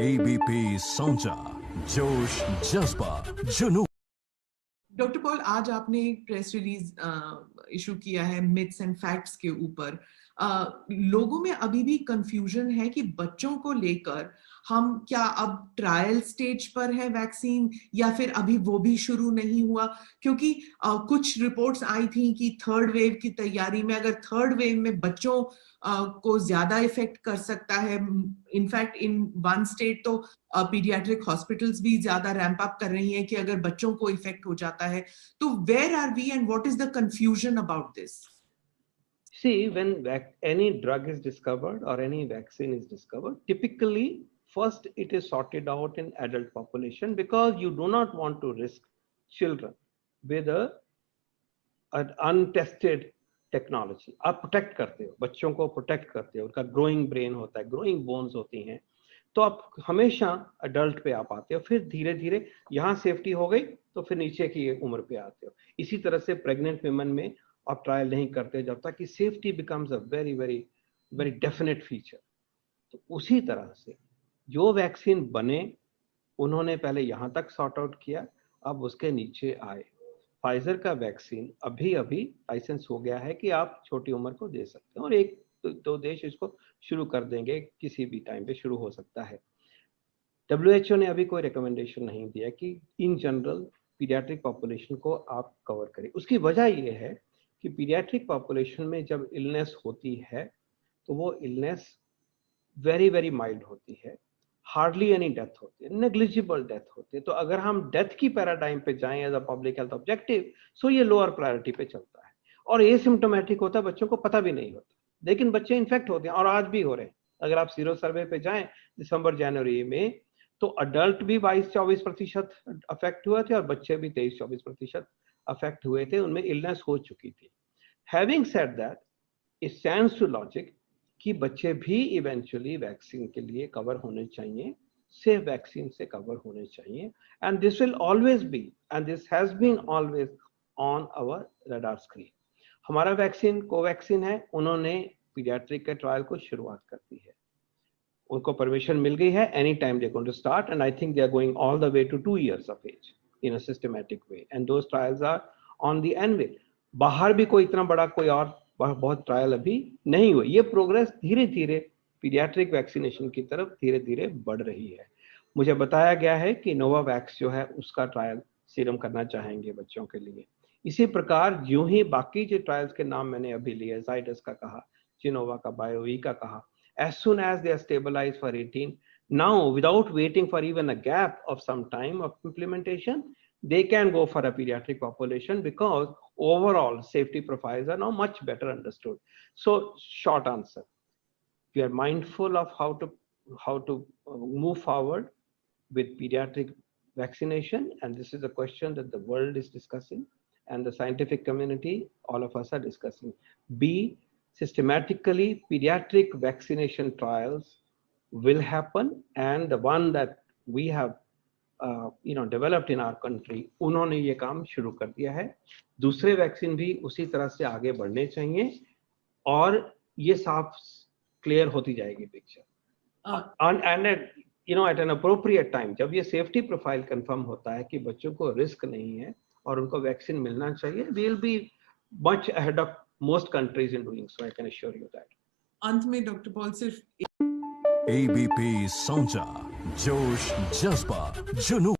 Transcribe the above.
ABP साझा, जोश जज्बा जुनून। डॉक्टर पॉल, आज आपने एक प्रेस रिलीज इशू किया है मिथ्स एंड फैक्ट्स के ऊपर। लोगों में अभी भी कंफ्यूजन है कि बच्चों को लेकर हम क्या अब ट्रायल स्टेज पर है वैक्सीन, या फिर अभी वो भी शुरू नहीं हुआ, क्योंकि कुछ रिपोर्ट्स आई थी कि थर्ड वेव की तैयारी में, अगर थर्ड वेव में बच्चों को ज्यादा इफेक्ट कर सकता है। इनफैक्ट इन वन स्टेट तो पीडियाट्रिक हॉस्पिटल्स भी ज्यादा रैंप अप कर रही हैं कि अगर बच्चों को इफेक्ट हो जाता है तो where are we and what is the confusion about this? See, when any drug is discovered or any vaccine is discovered, typically first it is sorted out in adult population because you do not want to risk children with an untested technology. आप protect करते हो, बच्चों को protect करते हो, उनका growing brain होता है, ग्रोइंग बोन्स होती हैं, तो आप हमेशा अडल्ट पे आप आते हो, फिर धीरे धीरे यहाँ सेफ्टी हो गई तो फिर नीचे की उम्र पे आते हो। इसी तरह से प्रेग्नेंट वुमेन में आप ट्रायल नहीं करते जब तक कि safety becomes a very very very definite feature. तो उसी तरह से जो वैक्सीन बने उन्होंने पहले यहाँ तक सॉर्ट आउट किया, अब उसके नीचे आए। फाइजर का वैक्सीन अभी अभी लाइसेंस हो गया है कि आप छोटी उम्र को दे सकते हैं, और एक दो देश इसको शुरू कर देंगे, किसी भी टाइम पे शुरू हो सकता है। WHO ने अभी कोई रिकमेंडेशन नहीं दिया कि इन जनरल पीडियाट्रिक पॉपुलेशन को आप कवर करें। उसकी वजह यह है कि पीडियाट्रिक पॉपुलेशन में जब इलनेस होती है तो वो इलनेस वेरी वेरी माइल्ड होती है, हार्डली एनी डेथ होती है, नेग्लिजिबल डेथ होती है। तो अगर हम डेथ की पैराडाइम पे जाएं as a public health objective, so ये लोअर प्रायोरिटी पे चलता है और एसिम्टोमेटिक होता है, बच्चों को पता भी नहीं होता, लेकिन बच्चे इन्फेक्ट होते हैं और आज भी हो रहे हैं। अगर आप सीरो सर्वे पे जाएं दिसंबर जनवरी में, तो अडल्ट भी 22-24% अफेक्ट हुए थे और बच्चे भी 23-24% अफेक्ट हुए थे, उनमें इलनेस हो चुकी थी। Having said that, it stands to logic कि बच्चे भी इवेंचुअली वैक्सीन के लिए कवर होने चाहिए, सेफ वैक्सीन से कवर होने चाहिए, and this will always be and this has been always on our radar screen. हमारा वैक्सीन कोवैक्सीन है, उन्होंने पीडियाट्रिक के ट्रायल को शुरुआत कर दी है, उनको परमिशन मिल गई है, any time they are going to start, and I think they are going all the way to 2 years of age in a systematic way, and those trials are on the anvil। बाहर भी कोई इतना बड़ा कोई और बहुत trial अभी नहीं हुए। ये प्रोग्रेस धीरे धीरे पीडियाट्रिक वैक्सीनेशन की तरफ धीरे धीरे बढ़ रही है। मुझे बताया गया है कि नोवावैक्स जो है उसका ट्रायल सीरम करना चाहेंगे बच्चों के लिए। इसी प्रकार यूं ही बाकी जो ट्रायल्स के नाम मैंने अभी लिए, जाइडस का कहा, चिनोवा का, बायोवी का कहा, as soon as they are stabilized for 18, now without waiting for even a gap of some time of implementation, they can go for a pediatric population because overall safety profiles are now much better understood। So short answer, we are mindful of how to move forward with pediatric vaccination, and this is a question that the world is discussing and the scientific community, all of us are discussing. B, systematically pediatric vaccination trials will happen, and the one that we have developed in our country, उन्होंने ये काम शुरू कर दिया है। दूसरे vaccine भी उसी तरह से आगे बढ़ने चाहिए और ये साफ क्लियर होती जाएगी picture. And at an appropriate time, जब ये सेफ्टी प्रोफाइल कंफर्म होता है कि बच्चों को रिस्क नहीं है और उनको वैक्सीन मिलना चाहिए, we will be much ahead of most countries in doing so, I can assure you that. अंत में डॉक्टर पॉल सिर्फ एबीपी साझा, जोश जज्बा जुनून।